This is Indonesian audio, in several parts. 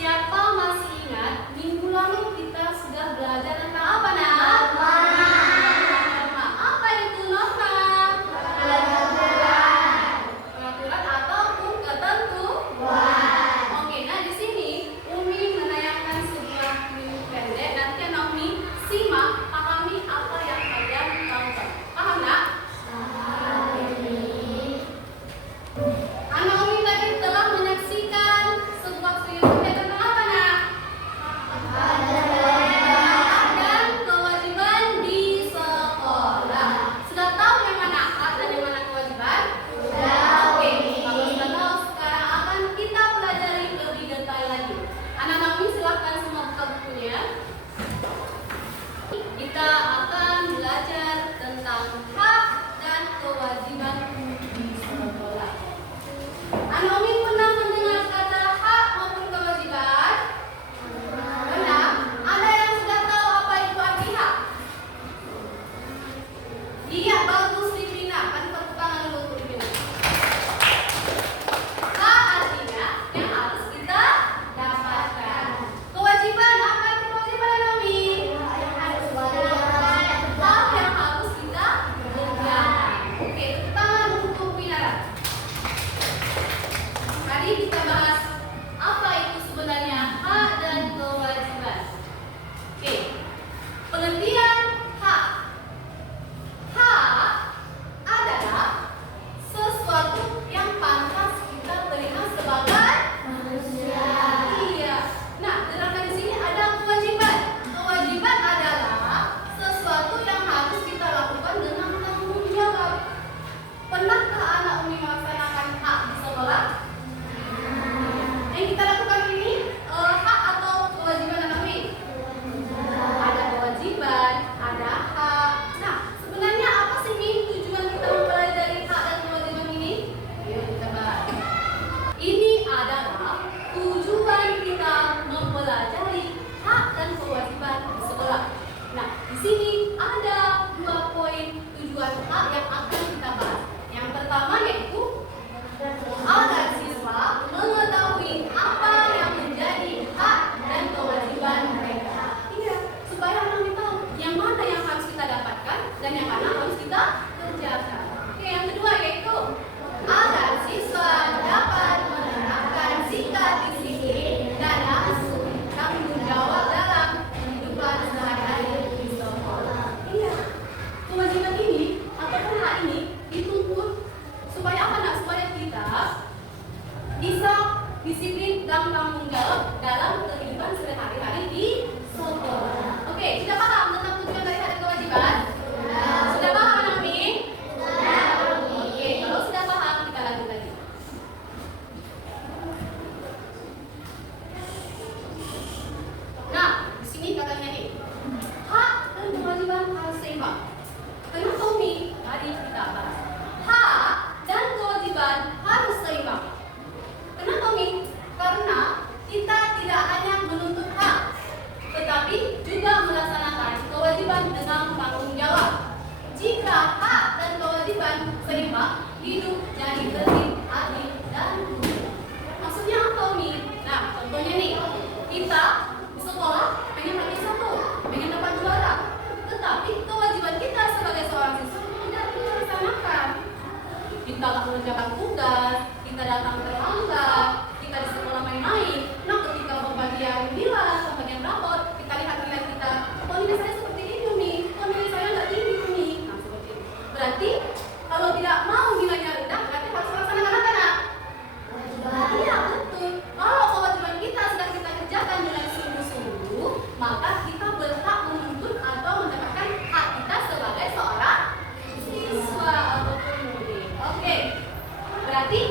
Siapa masih ingat minggu lalu kita sudah belajar tentang apa, Nak? Norma. Apa itu norma? Peraturan ataupun ketentuan. Oke, nah di sini Umi menayangkan sebuah video pendek. Nanti Anak Umi simak, pahami apa yang kalian tonton. Paham, Nak? Anak Umi tadi telah menyaksikan sebuah video pendek tentang apa, Nak? Dan kewajiban di sekolah. Sudah tahu yang mana hak dan yang mana kewajiban? Oke, kalau sudah tahu, sekarang akan kita pelajari lebih detail lagi. Anak-anak Umi silahkan semua buka bukunya. Kita akan belajar tentang hak dan kewajiban di sekolah. Anak Umi pernah mendengar kata hak maupun kewajiban? Pernah? Ada yang sudah tahu apa itu arti hak? Iya, bagus Divina. Kan tepuk tangan dulu untuk Divina. Hak artinya yang harus kita dapatkan. Kewajiban, apa itu kewajiban, Anak Umi? Hak yang harus kita kerjakan. Oke, tepuk tangan untuk Winara. Tadi kita bahas apa itu sebenarnya hak dan kewajiban. Oke, pengertian hak. Hak adalah sesuatu yang pantas kita terima sebagai manusia. Iya. Nah, terangkan di sini ada kewajiban. Kewajiban adalah sesuatu yang harus kita lakukan dengan tanggung jawab. Pernahkah Anak Umi melaksanakan hak di sekolah? Yang kita lakukan ini hak atau kewajiban, Anak Umi? Ada kewajiban, ada hak. Nah, sebenarnya apa sih nih tujuan kita mempelajari hak dan kewajiban ini? Yuk kita bahas. Ini adalah tujuan kita mempelajari hak dan kewajiban di sekolah. Nah, di sini ada 2 poin tujuan hak yang akan kita bahas. Yang pertama yaitu agar siswa mengetahui apa yang menjadi hak dan kewajiban mereka. Iya, supaya orang tahu yang mana yang harus kita dapatkan dan yang mana harus kita kerjakan. Oke, yang kedua yaitu agar siswa dapat menerapkan sikap disiplin dan tanggung jawab dalam kehidupan sehari-hari di sekolah. Iya, kewajiban ini ataupun hak ini dituntut supaya apa, Nak? Supaya kita bisa disiplin dan tanggung jawab dalam kehidupan sehari-hari di sekolah. Oke, sudah paham tentang tujuan dari hak dan kewajiban? Sudah paham, Anak Umi? Oke, kalau sudah paham kita lanjut lagi. Nah, di sini katanya nih, hak dan kewajiban harus seimbang. Kenapa Umi? Tadi kita bahas. Hak dan kewajiban harus seimbang. Kenapa Umi? Karena kita tidak hanya menuntut hak, tetapi juga melaksanakan kewajiban dengan tanggung jawab. Jika hak dan kewajiban seimbang, hidup jadi tertib, adil, dan mudah. Maksudnya apa Umi? Nah, contohnya nih, kita di sekolah pengen ranking 1, pengen dapat juara, tetapi kewajiban kita sebagai seorang siswa tidak dilaksanakan. Kita nggak mengerjakan tugas, kita datang terlambat, kita di sekolah main-main. Nah, ketika pembagian nilai, pembagian rapor, kita lihat nilai kita, oh nilai saya seperti ini nih, oh nilai saya nggak tinggi nih. Nah, seperti itu. Berarti kalau tidak mau nilainya rendah, berarti harus melaksanakan apa, Nak? Iya, betul. Kalau kewajiban kita sedang kita kerjakan dengan sungguh-sungguh, maka kita berhak menuntut atau mendapatkan hak kita sebagai seorang siswa ataupun murid. Oke, berarti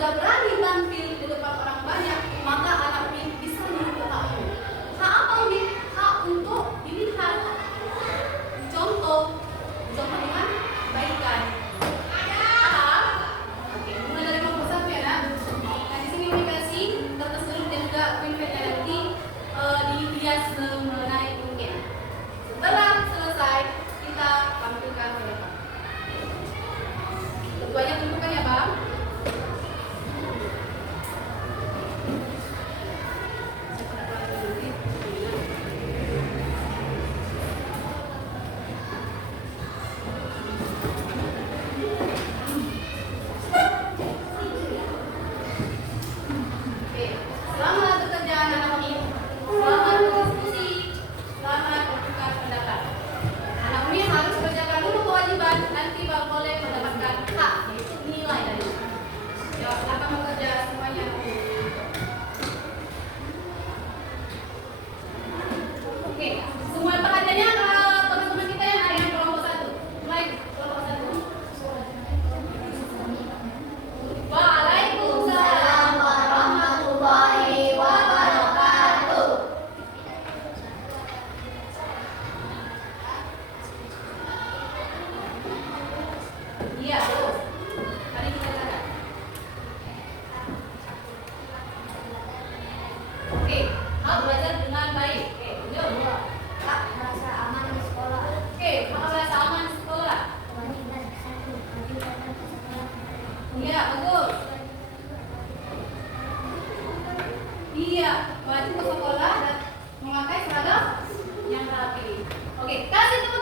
sudah berani tampil di depan orang banyak, maka anak ini bisa menuntut haknya. Hak apa ini? Hak untuk dilihat. Contoh dengan kebaikan. Hak. Oke, mulai dari kelompok 1 ya, Nak. Nah, di sini dikasih kertas dulu dan juga printernya nanti dihias semenarik mungkin. Setelah selesai, kita tampilkan ke depan. Keduanya tunjukkan ya, Bang. Oke, selamat bekerja anak-anak ini. Selamat berdiskusi. Selamat bertukar pendapat. Anak ini harus kerjakan dulu kewajiban, nanti baru boleh mendapatkan hak, yaitu nilai dari itu. Ya, silakan bekerja semuanya. Oke, semua perhatiannya ke teman-teman kita yang ada yang kelompok 1. Mulai kelompok 1. Waalaikumsalam warahmatullahi wabarakatuh. Iya, terus. Mari kita lihat. Oke, hal belajar dengan baik. Oke, yuk. Kak, merasa aman di sekolah. Oke, hal merasa aman di sekolah. Kewajiban satu, kewajiban ke sekolah. Iya, bagus. Iya, wajib ke sekolah dan memakai seragam yang rapi. Oke, kasih tepuk